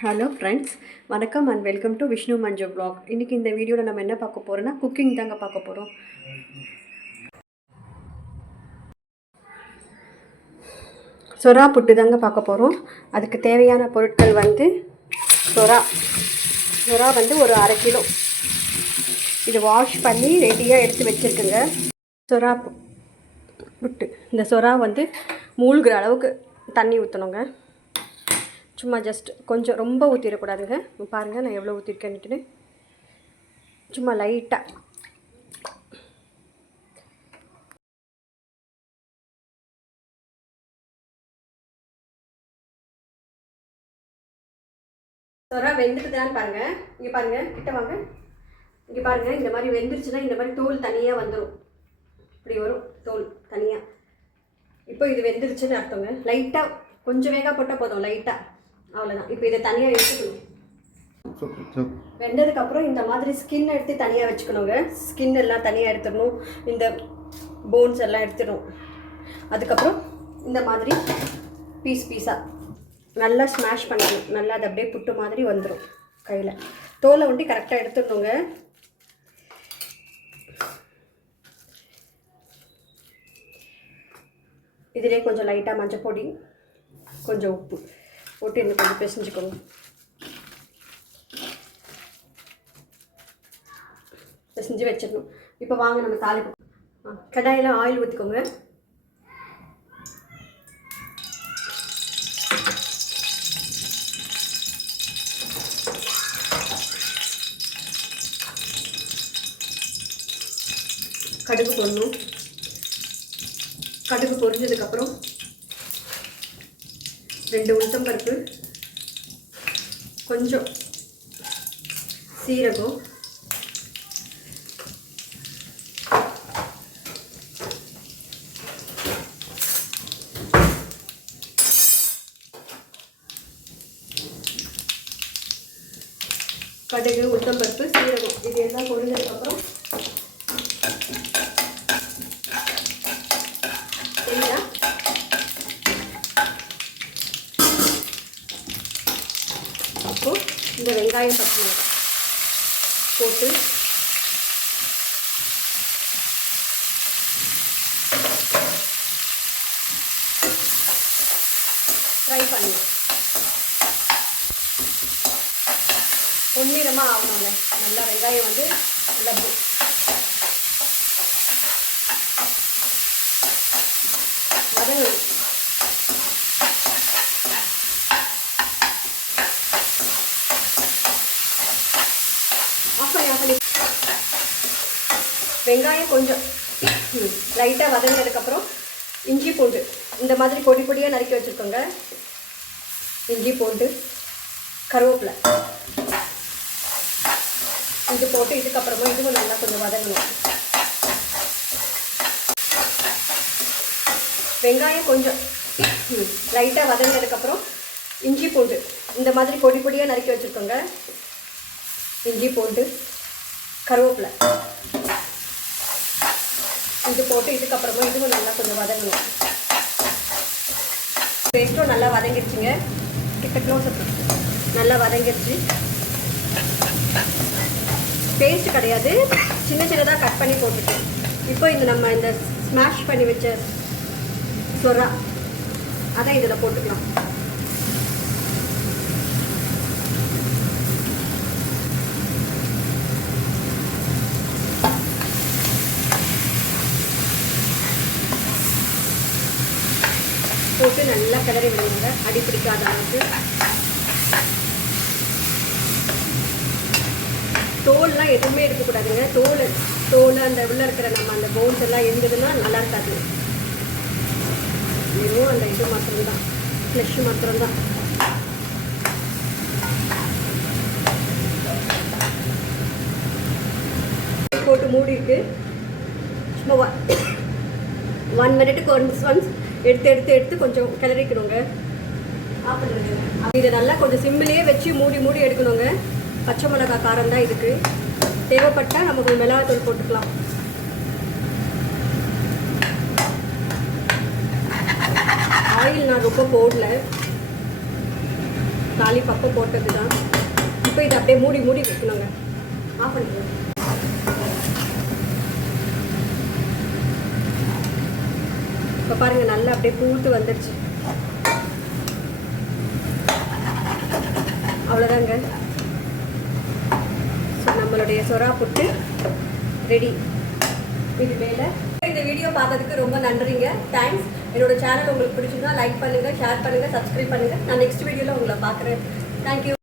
Hello friends, வணக்கம் and welcome to Vishnu Manju vlog. இன்றைக்கி இந்த வீடியோவில் நம்ம என்ன பார்க்க போகிறோன்னா குக்கிங் தாங்க பார்க்க போகிறோம். சொரா புட்டு தாங்க பார்க்க போகிறோம். அதுக்கு தேவையான பொருட்கள் வந்து சொரா வந்து ஒரு 1/2 கிலோ. இது வாஷ் பண்ணி ரெடியாக எடுத்து வச்சுருக்குங்க. சொரா புட்டு, இந்த சொரா வந்து மூழ்கிற அளவுக்கு தண்ணி ஊற்றணுங்க. சும்மா ஜஸ்ட் கொஞ்சம், ரொம்ப ஊற்றிடக்கூடாதுங்க. பாருங்கள் நான் எவ்வளோ ஊற்றிருக்கேன்னுட்டு. சும்மா லைட்டாக சொரா வெந்துட்டுதான்னு பாருங்கள். இங்கே பாருங்கள், கிட்ட வாங்க. இங்கே பாருங்கள், இந்த மாதிரி வெந்துருச்சுன்னா இந்த மாதிரி தோல் தனியாக வந்துடும். இப்படி வரும் தோல் தனியாக. இப்போ இது வெந்துருச்சுன்னு அர்த்தங்க. லைட்டாக கொஞ்சம் வேகா போட்டால் போதும், லைட்டாக, அவ்வளோதான். இப்போ இதை தனியாக எடுத்துக்கணும். வெந்ததுக்கப்புறம் இந்த மாதிரி ஸ்கின் எடுத்து தனியாக வச்சுக்கணுங்க. ஸ்கின் எல்லாம் தனியாக எடுத்துடணும். இந்த போன்ஸ் எல்லாம் எடுத்துடணும். அதுக்கப்புறம் இந்த மாதிரி பீஸ் பீஸாக நல்லா ஸ்மாஷ் பண்ணணும். நல்லா அது அப்படியே புட்டு மாதிரி வந்துடும் கையில். தோலை ஒண்டி கரெக்டாக எடுத்துடணுங்க. இதிலே கொஞ்சம் லைட்டாக மஞ்சள் பொடி, கொஞ்சம் உப்பு போட்டு இன்னும் கொஞ்சம் பிசைஞ்சுக்கணும். பிசைஞ்சு வச்சிடணும். இப்போ வாங்க நம்ம தாளிப்பு. கடாயில் ஆயில் ஊற்றிக்கோங்க. கடுகு போடணும். கடுகு பொரிஞ்சதுக்கப்புறம் 2 உளுத்தம்பருப்பு, கொஞ்சம் சீரகம், கடுகு, உளுத்தம்பருப்பு, சீரகம் இது எல்லாம் பொரிஞ்சதுக்கப்புறம் இந்த வெங்காயம் பச்சை மிளகாய் போட்டு ஃப்ரை பண்ணணும். பொன்னிறமாக ஆகணுங்க. நல்லா வெங்காயம் வந்து நல்லா வதங்கணும். வெங்காயம் கொஞ்சம் லைட்டாக வதங்கினதுக்கப்புறம் இஞ்சி பூண்டு இந்த மாதிரி பொடி பொடியாக நறுக்கி வச்சுருக்கோங்க. இஞ்சி பூண்டு, கருவேப்பிலை இது போட்டு இதுக்கப்புறமா இதுவும் நல்லா கொஞ்சம் வதங்கணும். வெங்காயம் கொஞ்சம் லைட்டாக வதங்கினதுக்கப்புறம் இஞ்சி பூண்டு இந்த மாதிரி பொடி பொடியாக நறுக்கி வச்சுருக்கோங்க. இஞ்சி பூண்டு, கருவேப்பிலை இது போட்டு இதுக்கப்புறமா இதுவும் நல்லா கொஞ்சம் வதங்கணும். பேஸ்ட்டும் நல்லா வதங்கிடுச்சுங்க. கிட்ட க்ளோஸ் நல்லா வதங்கிடுச்சு. பேஸ்ட் கிடையாது, சின்ன சின்னதாக கட் பண்ணி போட்டுட்டு இப்போ நம்ம இந்த ஸ்மாஷ் பண்ணி வச்ச சொரா அதை இதில் போட்டுக்கலாம். போட்டு நல்லா கிளறி விடுங்க, அடி பிடிக்காத அளவுக்கு. தோல்லாம் எதுவுமே எடுக்கக்கூடாதுங்க. தோல் அந்த உள்ள இருக்கிற நம்ம அந்த போன்ஸ் எல்லாம் இருந்ததுன்னா நல்லா இருக்காது. வெறும் அந்த இது மாத்திரம்தான், ஃப்ளஷ் மாத்திரம்தான். போட்டு மூடிட்டு சும்மா 1 மினிட்டுக்கு ஒன்ஸ் எடுத்து கொஞ்சம் கிளறிக்கணுங்க. இதை நல்லா கொஞ்சம் சிம்மிலேயே வச்சு மூடி எடுக்கணுங்க. பச்சை மிளகாய் காரம் தான் இதுக்கு. தேவைப்பட்டால் நம்ம கொஞ்சம் மிளகாத்தூள் போட்டுக்கலாம். ஆயில் நான் ரொம்ப போடல. தாலி பக்கம் போட்டது தான். இப்போ இதை அப்படியே மூடி மூடி வைக்கணுங்க. ஆஃப் பண்ணிடுங்க. இப்போ பாருங்கள் நல்லா அப்படியே பூத்து வந்துடுச்சு. அவ்வளோதாங்க. ஸோ நம்மளுடைய சொரா புட்டு ரெடி. இது மேலே இந்த வீடியோ பார்த்ததுக்கு ரொம்ப நன்றிங்க. தேங்க்ஸ். என்னோட சேனல் உங்களுக்கு பிடிச்சிருந்தா லைக் பண்ணுங்கள், ஷேர் பண்ணுங்கள், சப்ஸ்கிரைப் பண்ணுங்கள். நான் நெக்ஸ்ட் வீடியோவில் உங்களை பார்க்குறேன். தேங்க்யூ.